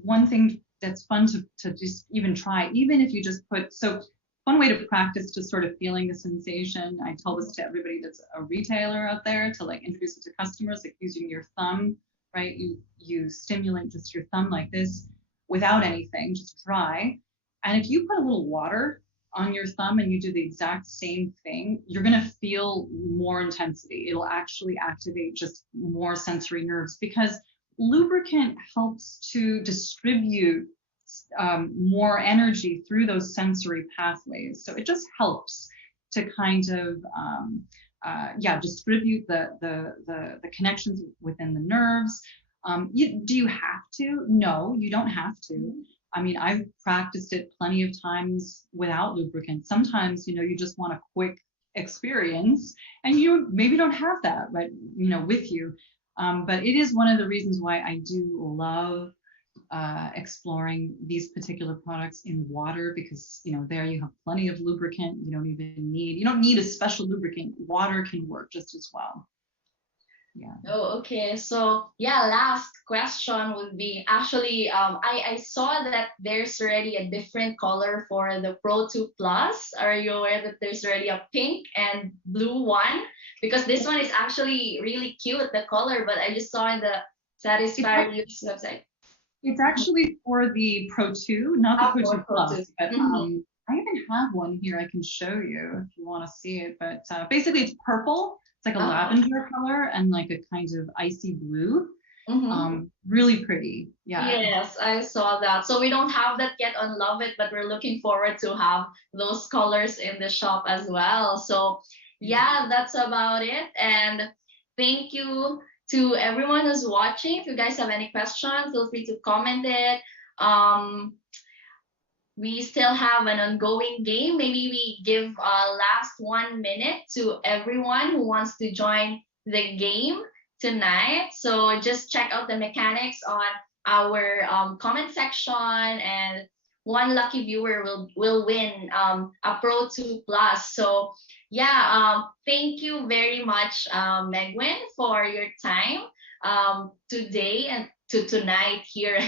one thing that's fun to just even try, even if you just one way to practice just sort of feeling the sensation. I tell this to everybody that's a retailer out there, to like introduce it to customers, like using your thumb, right? You stimulate just your thumb like this without anything, just dry. And if you put a little water on your thumb and you do the exact same thing, you're going to feel more intensity. It'll actually activate just more sensory nerves, because lubricant helps to distribute more energy through those sensory pathways. So it just helps to kind of distribute the connections within the nerves. Do you have to? No, you don't have to. I mean, I've practiced it plenty of times without lubricant. Sometimes, you just want a quick experience, and you maybe don't have that, right, with you. But it is one of the reasons why I do love exploring these particular products in water, because there you have plenty of lubricant. You don't need a special lubricant. Water can work just as well. Yeah. Oh, okay. So yeah, last question would be actually, I saw that there's already a different color for the Pro 2 Plus. Are you aware that there's already a pink and blue one? Because this one is actually really cute, the color, but I just saw in the Satisfier Use website. It's actually for the Pro 2, not the Pro 2 Plus. But I even have one here I can show you if you want to see it. But basically, it's purple. It's like a lavender color and like a kind of icy blue. Really pretty. Yeah. Yes, I saw that. So we don't have that yet on Lauvette, but we're looking forward to have those colors in the shop as well. So yeah, that's about it. And thank you to everyone who's watching. If you guys have any questions, feel free to comment it. We still have an ongoing game. Maybe we give last 1 minute to everyone who wants to join the game tonight. So just check out the mechanics on our comment section, and one lucky viewer will win a Pro 2 Plus. So yeah, thank you very much, Megwyn, for your time today and to tonight here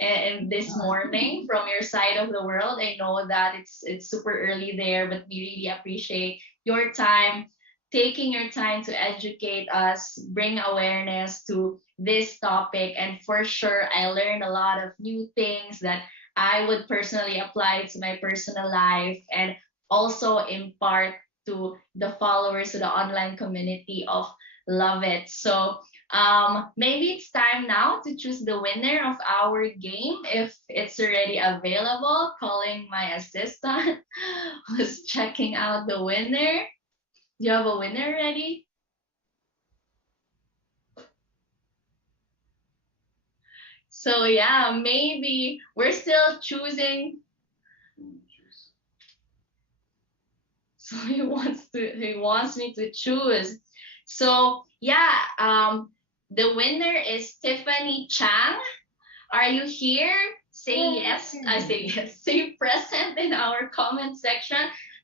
and this morning from your side of the world. I know that it's super early there, but we really appreciate your time, taking your time to educate us, bring awareness to this topic. And for sure, I learned a lot of new things that I would personally apply to my personal life, and also impart to the followers to the online community of Lauvette. So maybe it's time now to choose the winner of our game if it's already available. Calling my assistant who's checking out the winner. Do you have a winner ready? So yeah, maybe we're still choosing. So he wants me to choose. So yeah, the winner is Tiffany Chang. Are you here, say yes. I say yes. Say present in our comment section.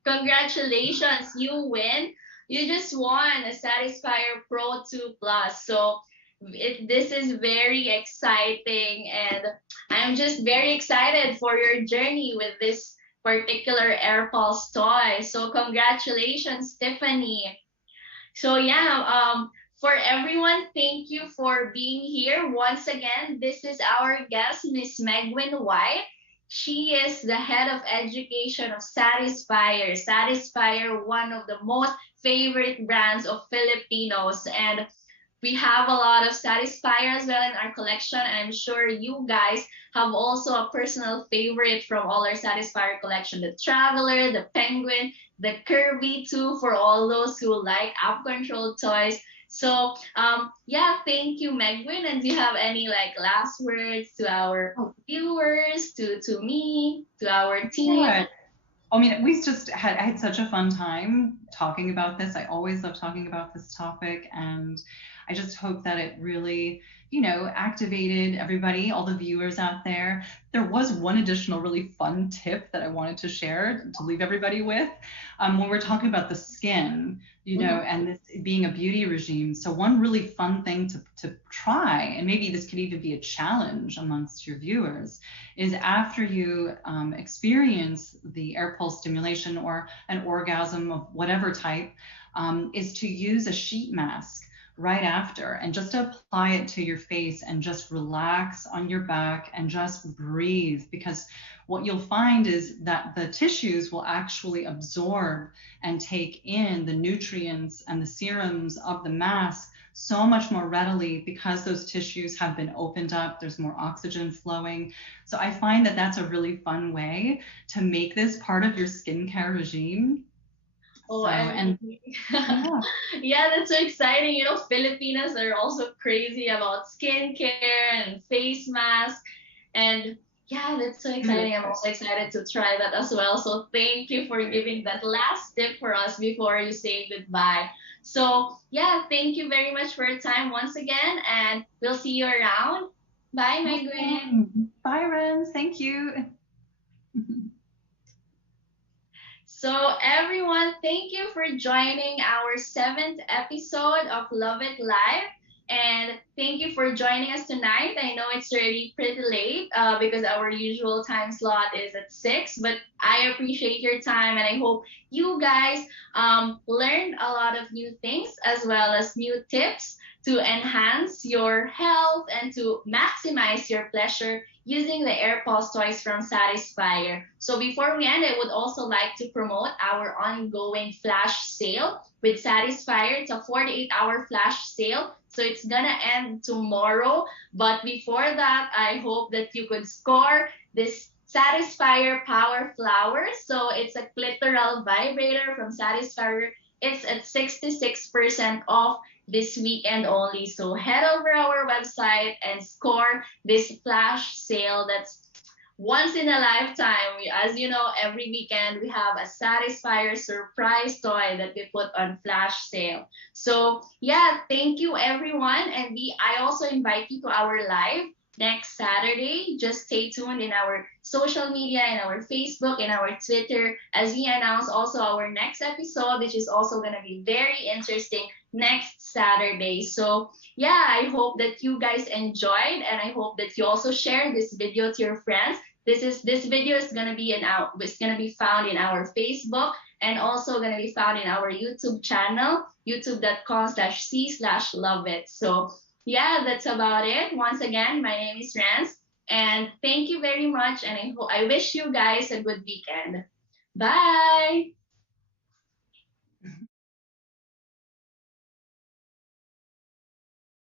Congratulations, you win. You just won a Satisfier Pro 2 Plus. So this is very exciting, and I'm just very excited for your journey with this particular AirPulse toy. So congratulations, Tiffany. So yeah, for everyone, thank you for being here. Once again, this is our guest, Miss Megwyn White. She is the head of education of Satisfier. Satisfier, one of the most favorite brands of Filipinos. And we have a lot of Satisfier as well in our collection. And I'm sure you guys have also a personal favorite from all our Satisfier collection, the Traveler, the Penguin, the Kirby too, for all those who like app control toys. So yeah, thank you, Megwin. And do you have any like last words to our viewers, to me, to our team? Yeah. I mean, I had such a fun time talking about this. I always love talking about this topic, and I just hope that it really, activated everybody, all the viewers out there. There was one additional really fun tip that I wanted to share to leave everybody with. When we're talking about the skin, and this being a beauty regime. So one really fun thing to try, and maybe this could even be a challenge amongst your viewers, is after you experience the air pulse stimulation or an orgasm of whatever type, is to use a sheet mask right after and just apply it to your face and just relax on your back and just breathe, because what you'll find is that the tissues will actually absorb and take in the nutrients and the serums of the mask so much more readily because those tissues have been opened up. There's more oxygen flowing. So I find that that's a really fun way to make this part of your skincare regime. Oh, So, and yeah. yeah, that's so exciting. You know, Filipinos are also crazy about skincare and face mask. And yeah, that's so exciting. I'm also excited to try that as well. So thank you for giving that last tip for us before you say goodbye. So yeah, thank you very much for your time once again, and we'll see you around. Bye, Megwyn. Awesome. Bye, Renz. Thank you. So, everyone, thank you for joining our seventh episode of Love It Live. And thank you for joining us tonight. I know it's already pretty late because our usual time slot is at 6, but I appreciate your time, and I hope you guys learned a lot of new things as well as new tips to enhance your health and to maximize your pleasure using the AirPods toys from Satisfier. So before we end, I would also like to promote our ongoing flash sale with Satisfier. It's a 48-hour flash sale. So it's gonna end tomorrow. But before that, I hope that you could score this Satisfier Power Flower. So it's a clitoral vibrator from Satisfier. It's at 66% off this weekend only. So head over our website and score this flash sale that's once in a lifetime. As you know, every weekend we have a Satisfier surprise toy that we put on flash sale. So yeah, thank you everyone. And I also invite you to our live next Saturday. Just stay tuned in our social media, in our Facebook, in our Twitter, as we announce also our next episode, which is also going to be very interesting next Saturday. So yeah, I hope that you guys enjoyed, and I hope that you also share this video to your friends. This video is gonna be it's gonna be found in our Facebook and also gonna be found in our YouTube channel, youtube.com/c/Lauvette. So yeah, that's about it. Once again, my name is Renz, and thank you very much. And I wish you guys a good weekend. Bye.